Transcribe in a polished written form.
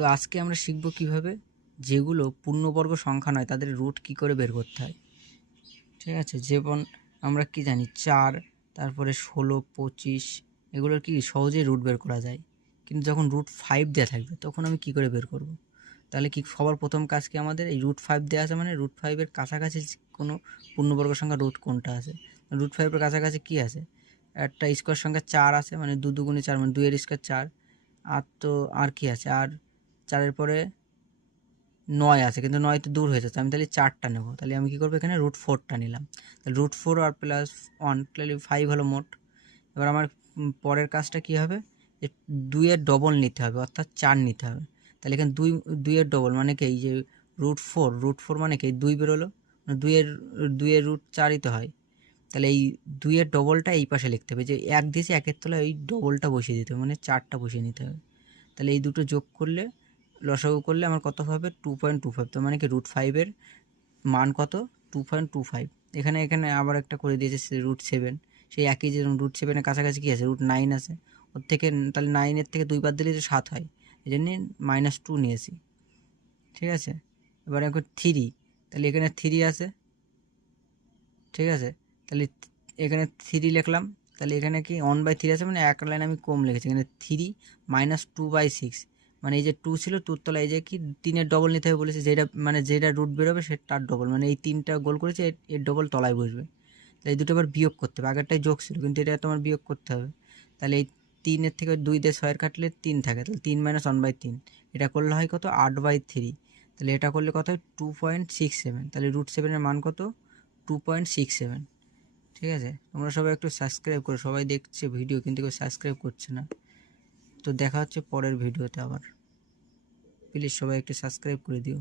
তো আজকে আমরা শিখব কিভাবে যেগুলো পূর্ণবর্গ সংখ্যা নয় তাদের রুট কি করে বের করতে হয়। ঠিক আছে, যেমন আমরা কি জানি 4, তারপরে 16, 25 এগুলোর কি সহজেই রুট বের করা যায়, কিন্তু যখন রুট 5 দেওয়া থাকবে তখন আমি কি করে বের করব। তাহলে কি সবার প্রথম কাজ কি, আমাদের এই রুট 5 দেওয়া আছে মানে রুট 5-এর কাছাকাছি কোনো পূর্ণবর্গ সংখ্যা রুট কোনটা আছে। রুট 5-এর কাছাকাছি কি আছে, একটা স্কোয়ার সংখ্যা 4 আছে, মানে 2 দুগুণে 4 মানে 2-এর স্কোয়ার 4। আর তো আর কি আছে, আর 4-এর পরে 9 আছে, কিন্তু 9 তো দূর হয়ে যাচ্ছে, আমি তাহলে 4টা নেব। তাহলে আমি কী করবো, এখানে রুট 4টা নিলাম। তাহলে রুট 4 আর প্লাস 1 তাহলে 5 হলো মোট। এবার আমার পরের কাজটা কি হবে, যে 2-এর ডবল নিতে হবে, অর্থাৎ 4 নিতে হবে। তাহলে এখানে 2-এর ডবল মানে কি, এই যে রুট 4 মানে কি 2 বেরোলো, 2-এর রুট 4ই তো হয়। তাহলে এই 2-এর ডবলটা এই পাশে লিখতে হবে, যে 1 দিয়েছি 1-এর তলায় ওই ডবলটা বসিয়ে দিতে হবে, মানে 4টা বসিয়ে নিতে হবে। তাহলে এই দুটো যোগ করলে, লসাগু করলে আমার কত হবে, 2.25। তো মানে কি রুট 5-এর মান কত, 2.25। এখানে আবার একটা করে দিয়েছে রুট 7, সেই একই, যে রুট 7-এর কাছাকাছি কী আছে, রুট 9 আছে, ওর থেকে তাহলে 9-এর থেকে 2 বাদ দিলে যে 7 হয়, এই জন্যে -2 নিয়েছি। ঠিক আছে, এবার এখন 3, তাহলে এখানে 3 আছে। ঠিক আছে, তাহলে এখানে 3 লিখলাম, তাহলে এখানে কি 1/3 আছে, মানে এক লাইন আমি কম লিখেছি। এখানে 3 -2/6, মানে এই যে 2 ছিল 2-র তলায় এই যে কি 3-এর ডবল নিতে হবে বলেছে, যেটা মানে যেটা রুট বেরোবে সে তার ডবল, মানে এই 3টা গোল করেছে এর ডবল তলায় বসবে। তাহলে এই দুটো আবার বিয়োগ করতে হবে, আগেরটাই যোগ ছিল কিন্তু এটা তোমার বিয়োগ করতে হবে। তাহলে এই 3-এর থেকে 2 দিয়ে 6-এর কাটলে 3 থাকে, তাহলে 3 - 1/3, এটা করলে হয় কত, 8/3। তাহলে এটা করলে কত হয়, 2.67। তাহলে রুট 7-এর মান কত, 2.67। ঠিক আছে, তোমরা সবাই একটু সাবস্ক্রাইব করো, সবাই দেখছে ভিডিও কিন্তু কেউ সাবস্ক্রাইব করছে না। তো দেখা হচ্ছে পরের ভিডিওতে আবার, প্লিজ সবাই একটু সাবস্ক্রাইব করে দিও।